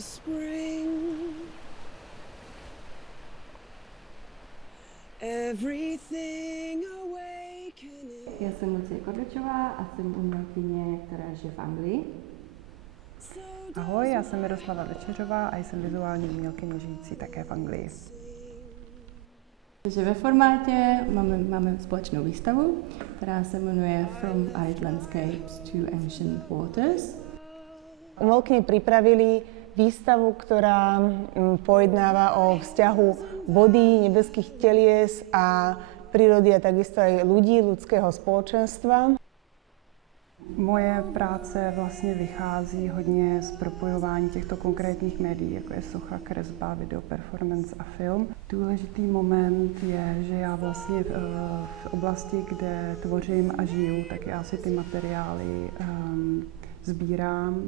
spring. Everything awakening. Já jsem Lucie Kordočová a jsem umělkyně, která žije v Anglii. Ahoj, já jsem Miroslava Večeřová a jsem vizuální umělkyně žijící také v Anglii. Takže ve formátě máme společnou výstavu, která se jmenuje From Arid Landscapes to Ancient Waters. Umelkyne pripravili výstavu, ktorá pojednáva o vzťahu vody, nebeských telies a prírody a takisto aj ľudí, ľudského spoločenstva. Moje práce vlastně vychází hodně z propojování těchto konkrétních médií, jako je socha, kresba, video, performance a film. Důležitý moment je, že já vlastně v oblasti, kde tvořím a žiju, tak já si ty materiály sbírám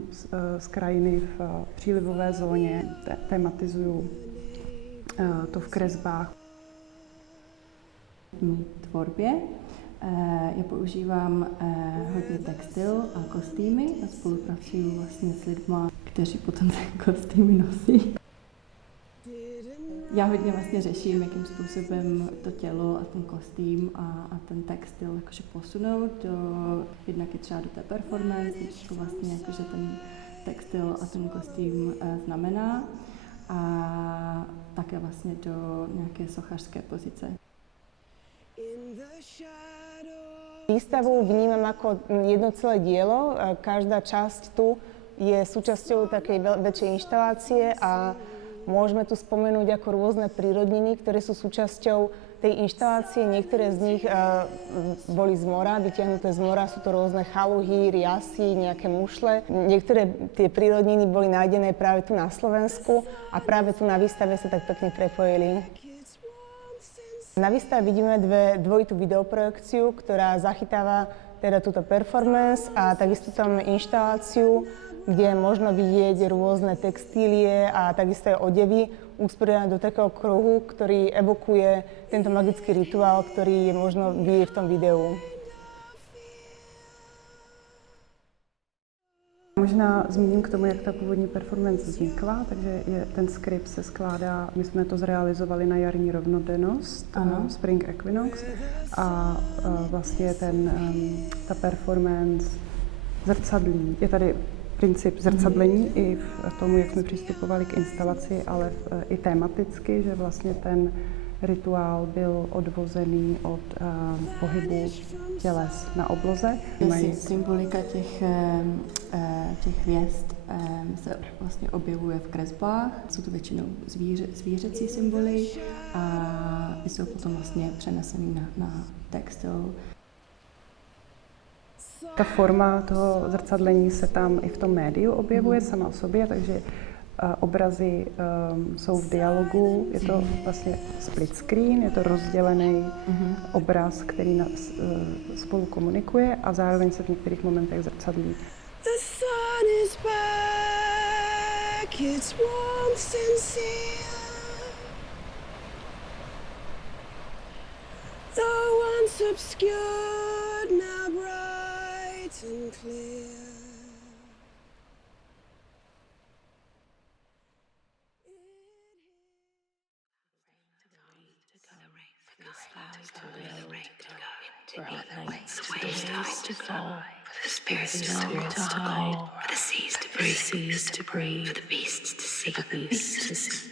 z krajiny v přílivové zóně, tematizuju to v kresbách. V mé tvorbě já používám hodně textil a kostýmy a spolupracuju vlastně s lidma, kteří potom ty kostýmy nosí. Já hodně vlastně řeším, jakým způsobem to tělo a ten kostým a ten textil jakože posunout jednak i třeba do té performance, co vlastně jakože ten textil a ten kostým znamená a také vlastně do nějaké sochařské pozice. Výstavu vnímam ako jedno celé dielo. Každá časť tu je súčasťou takej väčšej inštalácie a môžeme tu spomenúť ako rôzne prírodniny, ktoré sú súčasťou tej inštalácie. Niektoré z nich boli z mora, vytiahnuté z mora. Sú to rôzne chaluhy, riasy, nejaké mušle. Niektoré tie prírodniny boli nájdené práve tu na Slovensku a práve tu na výstave sa tak pekne prepojili. Na výstave vidíme dvojitú videoprojekciu, ktorá zachytáva teda túto performance a takisto tam máme inštaláciu, kde možno vidieť rôzne textílie a takisto aj odevy usporiadané do takého kruhu, ktorý evokuje tento magický rituál, ktorý je možno vidieť v tom videu. Možná zmíním k tomu, jak ta původní performance vznikla, takže ten skript se skládá, my jsme to zrealizovali na jarní rovnodennost, Spring Equinox, a vlastně ta performance zrcadlí. Je tady princip zrcadlení i v tomu, jak jsme přistupovali k instalaci, ale i tematicky, že vlastně ten rituál byl odvozený od pohybu těles na obloze. Symbolika těch hvězd se vlastně objevuje v kresbách. Jsou to většinou zvířecí symboly a jsou potom vlastně přenesený na textil. Ta forma toho zrcadlení se tam i v tom médiu objevuje sama o sobě, takže obrazy jsou v dialogu, je to vlastně split screen, je to rozdělený obraz, který spolu komunikuje a zároveň se v některých momentech zrcadlí. The sun is back, it's warm, sincere. Though once obscured, now bright and clear. For the spirits to hide, for the seas to breathe, for the beasts to see.